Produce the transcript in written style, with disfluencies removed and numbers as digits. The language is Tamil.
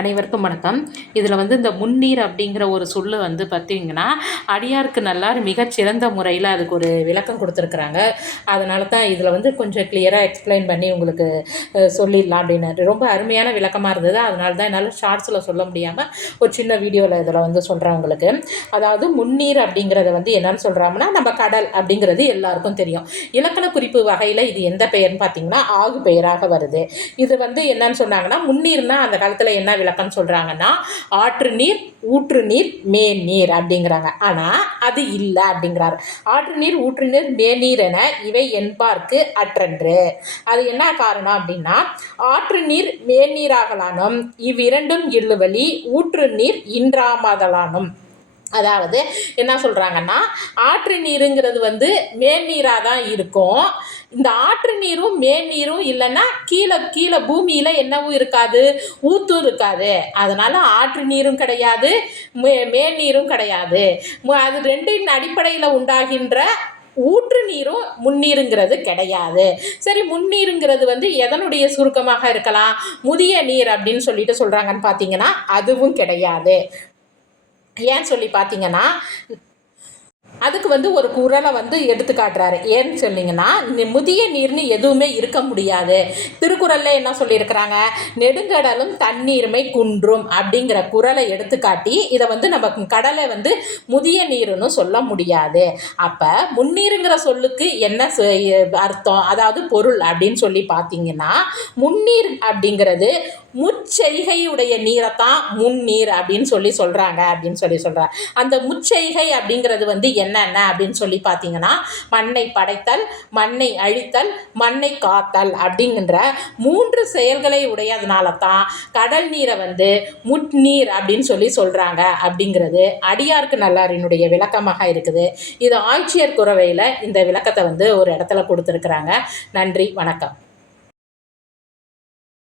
அனைவருக்கும் வணக்கம். இதில் இந்த முன்னீர் அப்படிங்கிற ஒரு சொல்லு பார்த்திங்கன்னா, அடியாருக்கு நல்லார் மிகச்சிறந்த முறையில் அதுக்கு ஒரு விளக்கம் கொடுத்துருக்குறாங்க. அதனால தான் இதில் கொஞ்சம் கிளியராக எக்ஸ்பிளைன் பண்ணி உங்களுக்கு சொல்லிடலாம் அப்படின்னு. ரொம்ப அருமையான விளக்கமாக இருந்தது. அதனால தான் என்னால் ஷார்ட்ஸில் சொல்ல முடியாமல் ஒரு சின்ன வீடியோவில் இதில் சொல்கிறேன் உங்களுக்கு. அதாவது முன்னீர் அப்படிங்கிறத என்னன்னு சொல்கிறாங்கன்னா, நம்ம கடல் அப்படிங்கிறது எல்லாருக்கும் தெரியும். இலக்கண குறிப்பு வகையில் இது எந்த பெயர்னு பார்த்தீங்கன்னா ஆகு பெயராக வருது. இது என்னன்னு சொன்னாங்கன்னா, முன்னீர்னா அந்த காலத்தில் என்ன விளக்கம் சொல்கிறாங்கன்னா, ஆற்று நீர், ஊற்று நீர், மேநீர் அப்படிங்கிறாங்க. ஆனால் அது இல்லை அப்படிங்கிறார். ஆற்று நீர், ஊற்று நீர், மேநீர் என இவை என்பார்க்கு அற்றன்று. அது என்ன காரணம் அப்படின்னா, ஆற்று நீர் மேநீராகலானும் இவ்விரண்டும் இல்லுவழி ஊற்று நீர் இன்றாமதலானும். அதாவது என்ன சொல்கிறாங்கன்னா, ஆற்று நீருங்கிறது மேல்நீராக தான் இருக்கும். இந்த ஆற்று நீரும் மேல்நீரும் இல்லைன்னா கீழே பூமியில் என்னவும் இருக்காது, ஊற்றும் இருக்காது. அதனால் ஆற்று நீரும் கிடையாது, மேல்நீரும் கிடையாது. அது ரெண்டின் அடிப்படையில் உண்டாகின்ற ஊற்று நீரும் முன்னீருங்கிறது கிடையாது. சரி, முன்னீருங்கிறது எதனுடைய சுருக்கமாக இருக்கலாம்? முதிய நீர் அப்படின்னு சொல்லிட்டு சொல்கிறாங்கன்னு பார்த்தீங்கன்னா அதுவும் கிடையாது. ஏன்னு சொல்லி பார்த்தீங்கன்னா, அதுக்கு ஒரு குறளை எடுத்து காட்டுறாரு. ஏன்னு சொன்னீங்கன்னா, முதிய நீர்னு எதுவுமே இருக்க முடியாது. திருக்குறளில் என்ன சொல்லியிருக்கிறாங்க? நெடுங்கடலும் தண்ணீர்மை குன்றும் அப்படிங்கிற குறளை எடுத்துக்காட்டி இதை நம்ம கடலை முதிய நீருன்னு சொல்ல முடியாது. அப்போ முன்னீருங்கிற சொல்லுக்கு என்ன அர்த்தம், அதாவது பொருள் அப்படின்னு சொல்லி பார்த்தீங்கன்னா, முன்னீர் அப்படிங்கிறது முச்செய்கையுடைய நீரைத்தான் முன்னீர் அப்படின்னு சொல்கிறாங்க அப்படின்னு சொல்கிறாங்க. அந்த முச்செய்கை அப்படிங்கிறது என்னென்ன அப்படின்னு சொல்லி பார்த்தீங்கன்னா, மண்ணை படைத்தல், மண்ணை அழித்தல், மண்ணை காத்தல் அப்படிங்கிற 3 செயல்களை உடையதுனால தான் கடல் நீரை முன்னீர் அப்படின்னு சொல்கிறாங்க அப்படிங்கிறது அடியார்க்கு நல்லாரினுடைய விளக்கமாக இருக்குது. இது ஆட்சியர் குரவையில் இந்த விளக்கத்தை ஒரு இடத்துல கொடுத்துருக்குறாங்க. நன்றி, வணக்கம்.